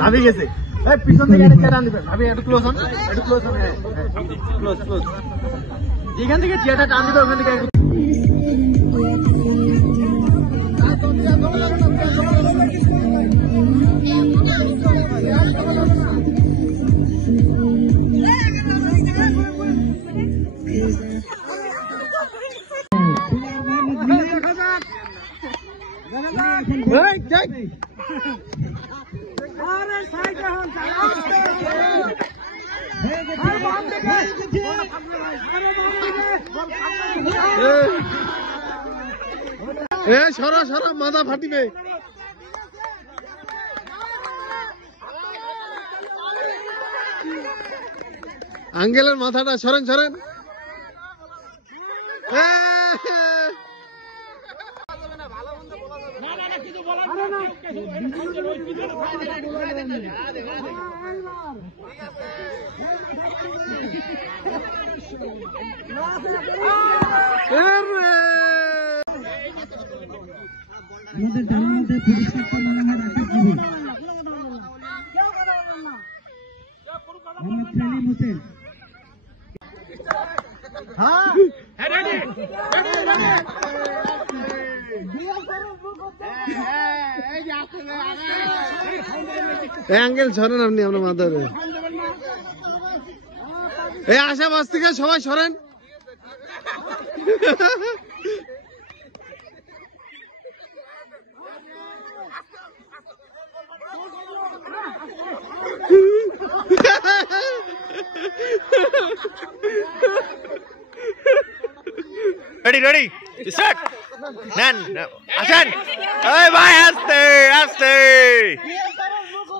ভাবি গেছে পিছন থেকে একটা টান দিবেন ভাবি একটু ক্লোজ হন ক্লোজ যেখান থেকে চেয়ারটা টান দিবে ওখান থেকে সরা সরা মাথা ফাটিবে আঙ্গেলের মাথাটা সরেন সরেন আমাদের জানার মধ্যে পুরস্কারটা মনে হয় রাকেশ দিবি মোহাম্মদ সেলিম হোসেন অ্যাঙ্গেল সরেন আপনি আপনার মাথায় এই আশাবাস থেকে সবাই সরেন Ready, ready, start. Nan, action. Hey, bhai, aste, aste.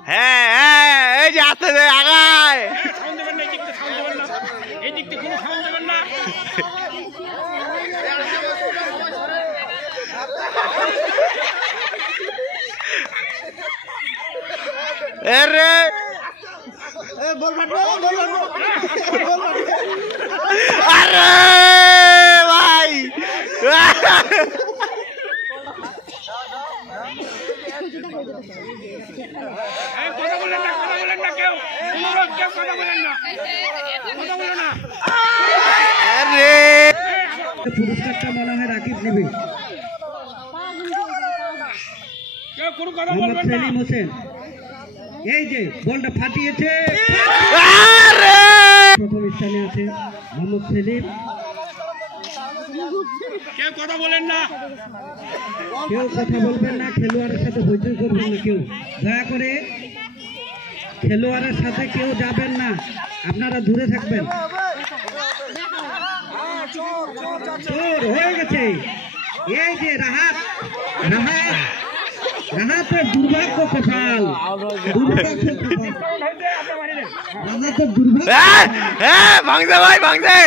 Hey, hey, je aste de agay. Sound deben na, edikte sound deben na. Edikte kono sound deben na. Erre. Bol matro, bol matro. Arre! পুরস্কারটা মনে হয় রাকিব নেবে মোহাম্মদ সেলিম হোসেন এই যে বলটা ফাটিয়েছে প্রথম স্থানে আছে মোহাম্মদ সেলিম কেউ কথা বলেন না খেলোয়াড়ের সাথে হইচই করবেন না কেউ দয়া করে খেলোয়াড়ের সাথে কেউ যাবেন না আপনারা দূরে থাকবেন চোর হয়ে গেছে এই যে রাহাতের দুর্ভাগ্য কপাল ভাঙছে ভাই ভাঙছে